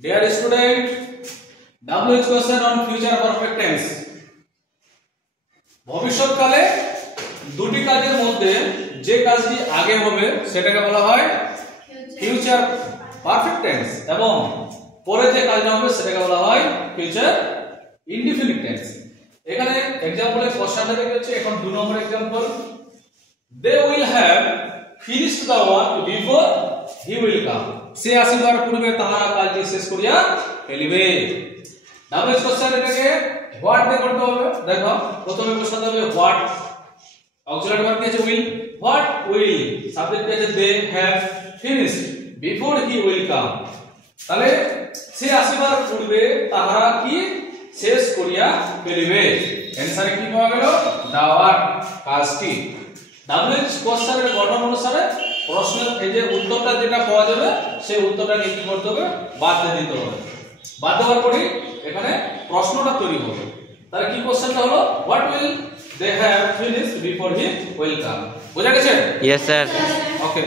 Dear student, WH question on future perfect tense. ভবিষ্যৎকালে দুটি কাজের মধ্যে যে কাজটি আগে হবে সেটাকে বলা হয় ফিউচার পারফেক্ট টেন্স এবং পরে যে কাজটা হবে সেটাকে বলা হয় ফিউচার ইনডিফিনিট টেন্স। এখানে एग्जांपल কোশ্চেনটা দেখে হচ্ছে এখন 2 নম্বর example they will have finished the work before he will come. সে আসিবার পূর্বে তাহারা কাজটি শেষ করিয়া ফেলিবে। ডাবলএস কোশ্চেন এটাকে হোয়াট দিয়ে করতে হবে। দেখো প্রথমে কোশ্চেন হবে হোয়াট, অক্সিলারি ভার্ব দিয়েছে উইল, হোয়াট উইল, সাবজেক্ট দিয়েছে they have finished before he will come. তাহলে সে আসিবার পূর্বে তাহারা কি শেষ করিয়া ফেলিবে। অ্যানসারে কি পাওয়া গেল? দা ওয়ার্ক, কাজটি। ডাবলএস কোশ্চেনের গঠন অনুসারে প্রশ্নের এই যে উত্তরটা যেটা পাওয়া যাবে সেই উত্তরটাকে কি করতে হবে? বাদ দিয়ে দিতে হবে। বাদ দেওয়ার পরে এখানে প্রশ্নটা তৈরি হবে। তাহলে কি কোশ্চেনটা হলো? What will they have finished before he will come. বুঝা গেছে? Yes sir. ওকে।